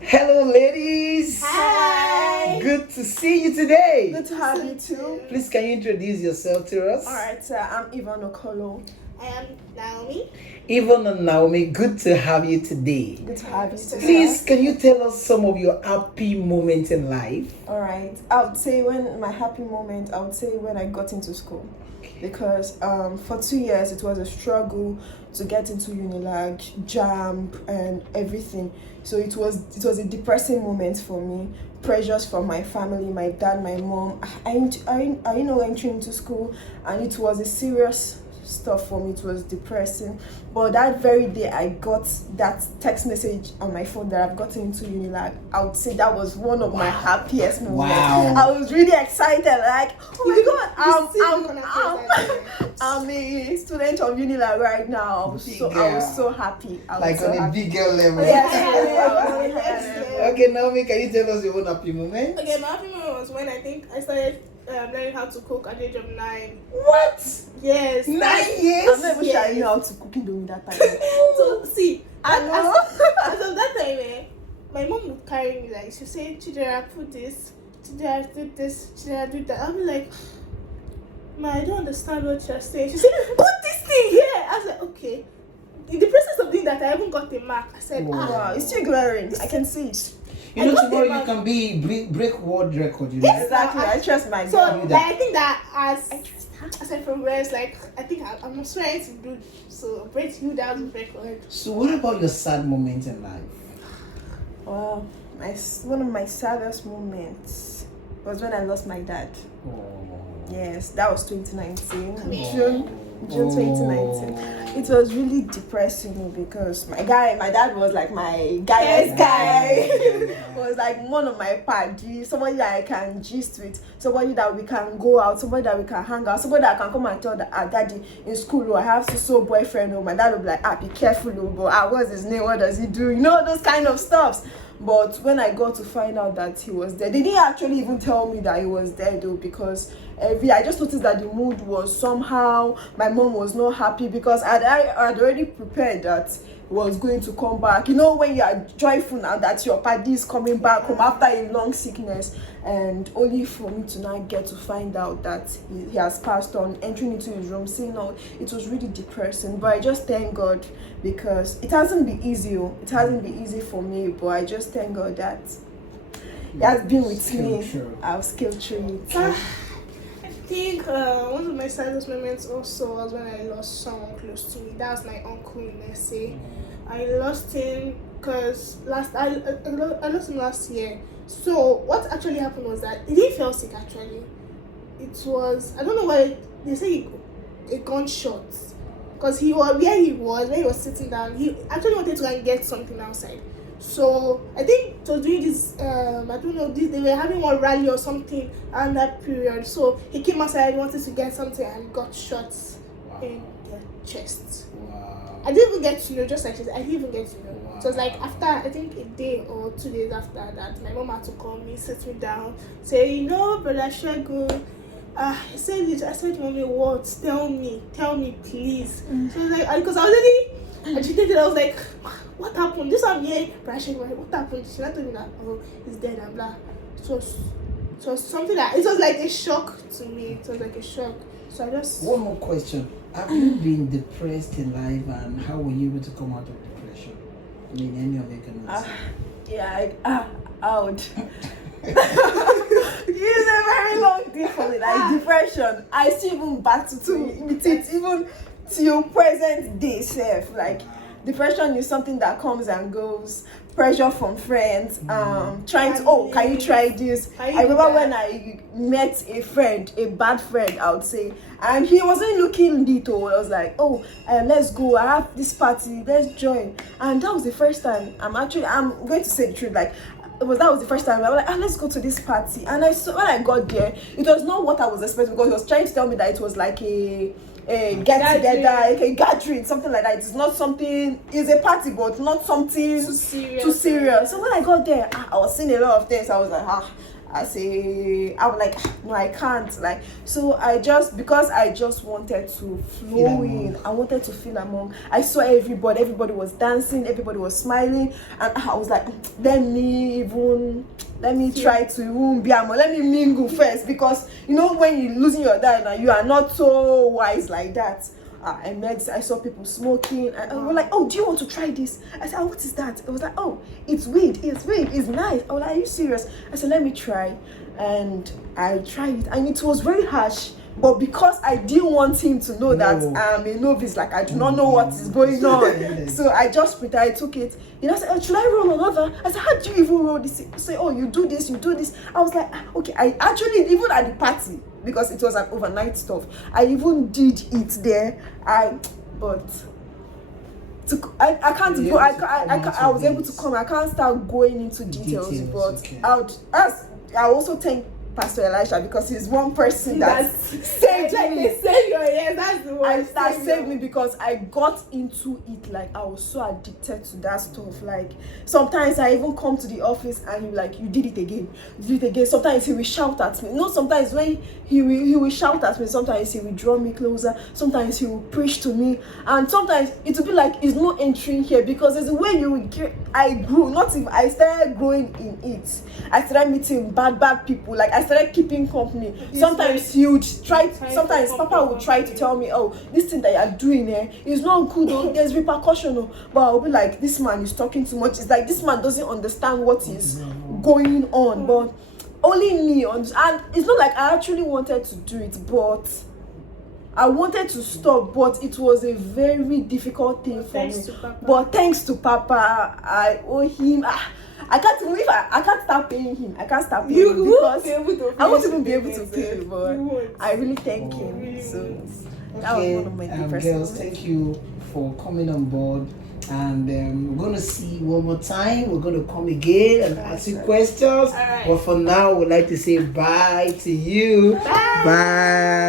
Hello, ladies. Hi. Good to see you today. Good to have you too. Please, can you introduce yourself to us? Alright, I'm Yvonne Okolo. I am Naomi. Yvonne and Naomi, good to have you today. Good to have you too. Please, can you tell us some of your happy moments in life? Alright, I would say when my happy moment, I would say when I got into school. Because for 2 years it was a struggle to get into Unilag, JAMB and everything. So it was a depressing moment for me. Pressures from my family, my dad, my mom. Entering into school, and it was a serious stuff for me. It was depressing. But that very day I got that text message on my phone that I've gotten into Unilag. I would say that was one of my happiest moments. Wow. I was really excited, like, oh my god, I'm a student of Unilag right now. I was so happy. Like on a big girl level. Yes. Okay, Naomi, can you tell us your own happy moment? Okay, my happy moment was when I think I started learning how to cook at the age of 9. What? Yes. 9 I'm years? not even sure I knew how to cook Indomie that time. So see, I know. as of that time, my mom would carry me like she say, Chidera, put this, Chidera, do this, Chidera, do that. I'll be like, ma, I don't understand what you're saying. She said, put this thing here. I was like, okay. In the process of doing that, I haven't got the mark. I said, Wow, it's still glaring. I can see it. You know, I got tomorrow the you can be break world record, you know? Exactly. I trust my so girl. do that. I think that as I progress, like I think I'm trying to do so break you down the record. So what about your sad moments in life? Wow, one of my saddest moments was when I lost my dad. Oh. Yes, that was 2019, Oh. June 2019. It was really depressing because my dad was like my guy. Was like one of my parties, somebody that I can gist with, somebody that we can go out, somebody that we can hang out, somebody that I can come and tell that daddy in school, I have so boyfriend, my dad will be like, be careful, but what's his name, what does he do, those kind of stuffs. But when I got to find out that he was dead, they didn't actually even tell me that he was dead though, because I just noticed that the mood was somehow, my mom was not happy because I'd already prepared that he was going to come back. When you are joyful now that your party is coming back home after a long sickness, and only for me to now get to find out that he has passed on, entering into his room, seeing all, it was really depressing. But I just thank God because it hasn't been easy. It hasn't been easy for me, but I just thank God that he has been with me. I've scaled through it. I think one of my saddest moments also was when I lost someone close to me. That was my uncle in SA. I lost him because I lost him last year. So what actually happened was that he didn't feel sick actually. It was, I don't know why they say a gunshot, because he was where he was sitting down. He actually wanted to go and get something outside. So I think it was during this I don't know, they were having one rally or something around that period. So he came outside, wanted to get something, and got shot in the chest. Wow. I didn't even get to know, just like she said, I didn't even get to know. Wow. It was like after, I think a day or 2 days after that, my mom had to call me, sit me down, say, brother Shagun, I said, mommy, what? Tell me, please. She was like, because I was already agitated. I was like, what happened? This one here, brother Shagun, what happened? She not told me that, he's dead and blah. It was something that, it was like a shock to me. It was like a shock. So I just... One more question. Have you been depressed in life, and how were you able to come out of depression? I mean, any of you can answer. Out. It's a very long thing for me. Like depression, I still even battle to imitate even till present day self. Like depression is something that comes and goes. Pressure from friends, trying to, can you try this? I remember when I met a friend, a bad friend, I would say, and he wasn't looking little. I was like, let's go, I have this party, let's join. And that was the first time, I'm going to say the truth, like, that was the first time I was like, let's go to this party. And when I got there, it was not what I was expecting, because he was trying to tell me that it was like a get together, a gathering, something like that. It's not something, it's a party, but not something too serious. So when I got there, I was seeing a lot of things. I was like, I was like, no, I can't. Like, so because I just wanted to flow in, I wanted to feel among. I saw everybody was dancing, everybody was smiling, and I was like, let me try to even be among, let me mingle first, because you know when you're losing your dad now, you are not so wise like that. I saw people smoking, and I was like, oh, do you want to try this? I said, oh, what is that? It was like, oh, it's weed, it's nice. I was like, are you serious? I said, let me try. And I tried it, and it was very harsh, but because I didn't want him to know that I'm a novice, like I do not know what is going on, so I just pretended I took it. You know, I said, oh, should I roll another? I said, how do you even roll this? Say, oh, you do this. I was like, okay. I actually, even at the party, because it was an overnight stuff, I even did it there. I can't go. I was able to come. I can't start going into details, but okay. I also thank Pastor Elisha, because he's one person that saved me. That's the one that saved me, because I got into it. Like, I was so addicted to that stuff. Like, sometimes I even come to the office and he's like, you did it again. Sometimes he will shout at me. Sometimes when he will shout at me, sometimes he will draw me closer, sometimes he will preach to me, and sometimes it will be like he's not entering here, because there's a way you will get. I grew, not if I started growing in it. I started meeting bad people. Like, I started keeping company. Sometimes he would try. Sometimes Papa would try to tell me, oh, this thing that you're doing is not good. Oh, there's repercussion. But I'll be like, this man is talking too much. It's like this man doesn't understand what is going on. But only me. And it's not like I actually wanted to do it, but I wanted to stop, but it was a very difficult thing for me. But thanks to Papa, I owe him. I can't believe I can't start paying him. I can't start paying him because I won't even be able to pay him. But I really thank him. So that was one of my deepest girls, thank you for coming on board. And we're going to see you one more time. We're going to come again and ask you questions. Right. But for now, we'd like to say bye to you. Bye.